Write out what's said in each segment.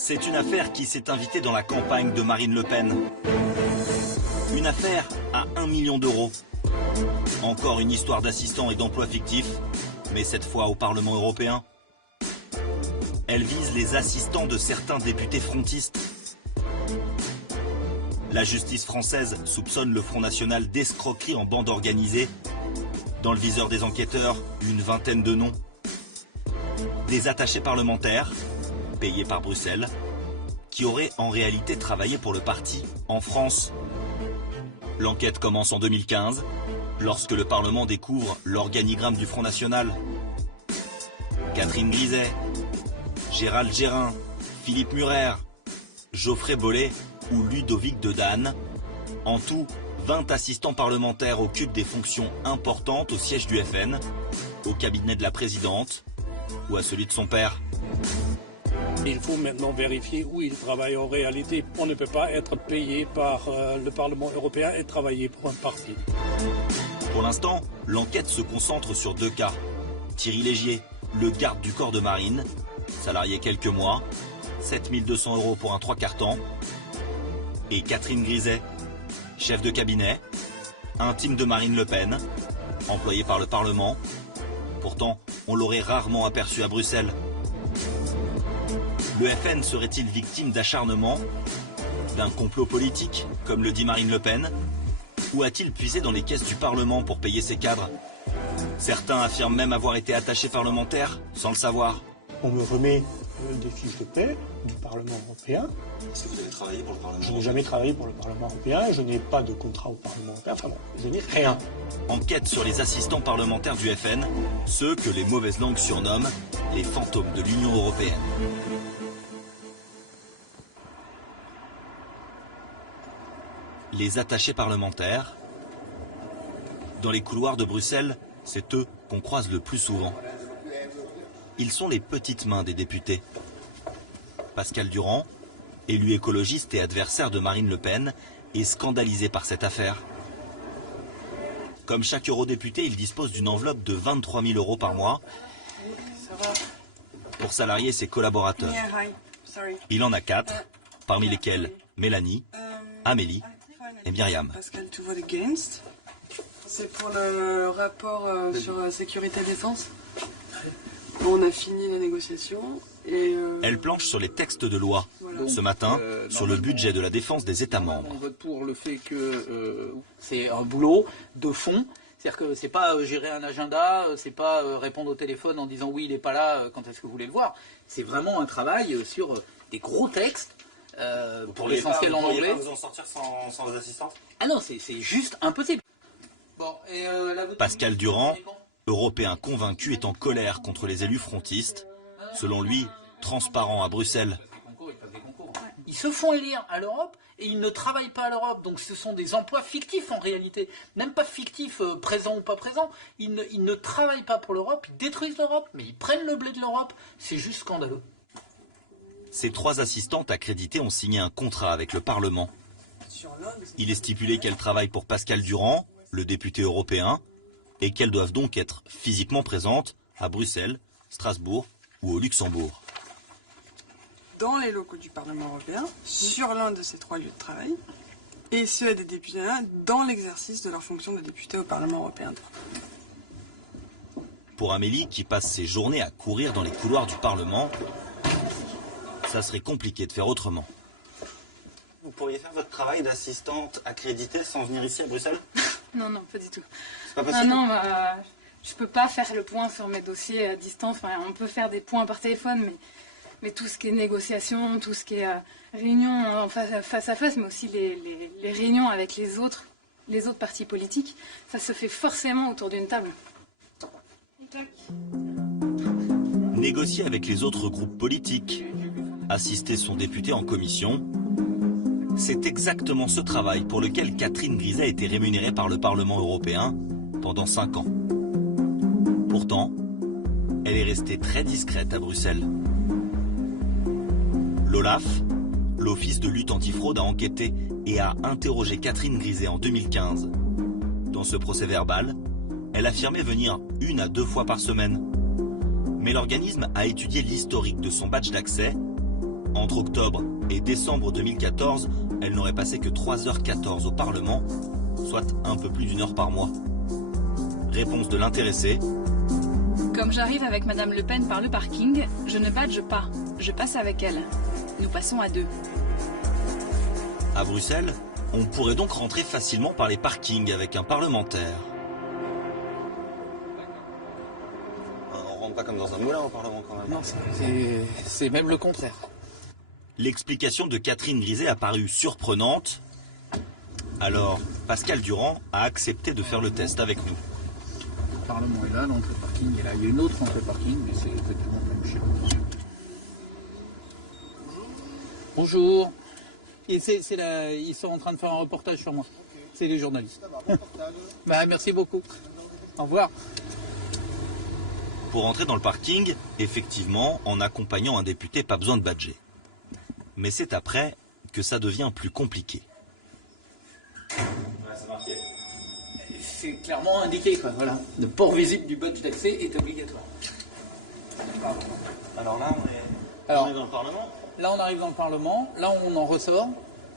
C'est une affaire qui s'est invitée dans la campagne de Marine Le Pen. Une affaire à 1 million d'euros. Encore une histoire d'assistants et d'emplois fictifs, mais cette fois au Parlement européen. Elle vise les assistants de certains députés frontistes. La justice française soupçonne le Front National d'escroquerie en bande organisée. Dans le viseur des enquêteurs, une vingtaine de noms. Des attachés parlementaires, payés par Bruxelles, qui auraient en réalité travaillé pour le parti en France. L'enquête commence en 2015, lorsque le Parlement découvre l'organigramme du Front National. Catherine Griset, Gérald Gérin, Philippe Murer, Geoffrey Bollé ou Ludovic Dedanne. En tout, 20 assistants parlementaires occupent des fonctions importantes au siège du FN, au cabinet de la présidente ou à celui de son père. Il faut maintenant vérifier où il travaille en réalité. On ne peut pas être payé par le Parlement européen et travailler pour un parti. Pour l'instant, l'enquête se concentre sur 2 cas. Thierry Légier, le garde du corps de marine, salarié quelques mois, 7 200 € pour un 3/4 temps. Et Catherine Griset, chef de cabinet, intime de Marine Le Pen, employée par le Parlement. Pourtant, on l'aurait rarement aperçu à Bruxelles. Le FN serait-il victime d'acharnement, d'un complot politique, comme le dit Marine Le Pen, ou a-t-il puisé dans les caisses du Parlement pour payer ses cadres? Certains affirment même avoir été attachés parlementaires, sans le savoir. On me remet des fiches de paie du Parlement européen. Est-ce que vous avez travaillé pour le Parlement européen? Je n'ai jamais travaillé pour le Parlement européen, je n'ai pas de contrat au Parlement européen, enfin bon, je n'ai rien. Enquête sur les assistants parlementaires du FN, ceux que les mauvaises langues surnomment les fantômes de l'Union européenne. Les attachés parlementaires. Dans les couloirs de Bruxelles, c'est eux qu'on croise le plus souvent. Ils sont les petites mains des députés. Pascal Durand, élu écologiste et adversaire de Marine Le Pen, est scandalisé par cette affaire. Comme chaque eurodéputé, il dispose d'une enveloppe de 23 000 € par mois pour salarier ses collaborateurs. Il en a 4, parmi lesquels Mélanie, Amélie et Myriam. Pascal, to vote against. C'est pour le rapport sur sécurité défense. On a fini la négociation et... Elle planche sur les textes de loi. Voilà. Ce matin, sur le budget de la défense des États membres. On vote pour le fait que c'est un boulot de fond. C'est-à-dire que c'est pas gérer un agenda, c'est pas répondre au téléphone en disant oui, il n'est pas là, quand est-ce que vous voulez le voir. C'est vraiment un travail sur des gros textes. Pour l'essentiel en anglais. Vous en sortir sans vos assistants? Ah non, c'est juste impossible. Bon, Pascal Durand, européen convaincu, est en colère contre les élus frontistes. Selon lui, transparent à Bruxelles. Ils se font élire à l'Europe et ils ne travaillent pas à l'Europe. Donc ce sont des emplois fictifs en réalité. Même pas fictifs, présents ou pas présents. Ils ne travaillent pas pour l'Europe, ils détruisent l'Europe, mais ils prennent le blé de l'Europe. C'est juste scandaleux. Ces 3 assistantes accréditées ont signé un contrat avec le Parlement. Il est stipulé qu'elles travaillent pour Pascal Durand, le député européen, et qu'elles doivent donc être physiquement présentes à Bruxelles, Strasbourg ou au Luxembourg. Dans les locaux du Parlement européen, sur l'un de ces 3 lieux de travail, et ceux des députés dans l'exercice de leur fonction de député au Parlement européen. Pour Amélie, qui passe ses journées à courir dans les couloirs du Parlement, ça serait compliqué de faire autrement. Vous pourriez faire votre travail d'assistante accréditée sans venir ici à Bruxelles? Non, non, pas du tout. C'est pas possible? Non, je peux pas faire le point sur mes dossiers à distance. Enfin, on peut faire des points par téléphone, mais tout ce qui est négociation, tout ce qui est réunion face à face, mais aussi les réunions avec les autres partis politiques, ça se fait forcément autour d'une table. Négocier avec les autres groupes politiques, assister son député en commission, c'est exactement ce travail pour lequel Catherine Griset a été rémunérée par le Parlement européen pendant 5 ans. Pourtant, elle est restée très discrète à Bruxelles. L'OLAF, l'Office de lutte antifraude, a enquêté et a interrogé Catherine Griset en 2015. Dans ce procès verbal, elle affirmait venir 1 à 2 fois par semaine. Mais l'organisme a étudié l'historique de son badge d'accès Entre octobre et décembre 2014, elle n'aurait passé que 3h14 au Parlement, soit un peu plus d'1 heure par mois. Réponse de l'intéressé. Comme j'arrive avec Madame Le Pen par le parking, je ne badge pas. Je passe avec elle. Nous passons à 2. À Bruxelles, on pourrait donc rentrer facilement par les parkings avec un parlementaire. On rentre pas comme dans un moulin au Parlement quand même. Non, c'est même le contraire. L'explication de Catherine Griset a paru surprenante. Alors, Pascal Durand a accepté de faire le test avec nous. Le Parlement est là, l'entrée parking est là. Il y a une autre entrée parking, mais c'est exactement le même schéma. Bonjour. Et ils sont en train de faire un reportage sur moi. C'est les journalistes. Bah, merci beaucoup. Au revoir. Pour entrer dans le parking, effectivement, en accompagnant un député, pas besoin de badger. Mais c'est après que ça devient plus compliqué. C'est clairement indiqué, quoi. Voilà. Le port visible du badge d'accès est obligatoire. Alors là, on est dans le Parlement. Là, on arrive dans le Parlement. Là, on en ressort.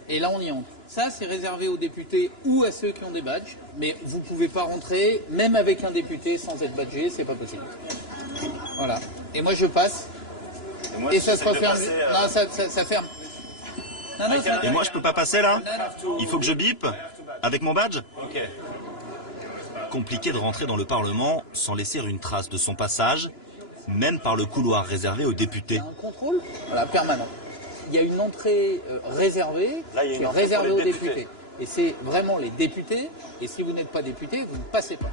Et là, on y entre. Ça, c'est réservé aux députés ou à ceux qui ont des badges. Mais vous ne pouvez pas rentrer, même avec un député, sans être badgé. C'est pas possible. Voilà. Et moi, je passe. Et ça se referme. Non, ça ferme. Non, Et moi, je peux pas passer là? Il faut que je bip avec mon badge? Ok. Compliqué de rentrer dans le Parlement sans laisser une trace de son passage, même par le couloir réservé aux députés. Il y a un contrôle permanent. Il y a une entrée réservée Là, il y a une qui est entrée réservée pour aux les députés. Et c'est vraiment les députés. Et si vous n'êtes pas député, vous ne passez pas.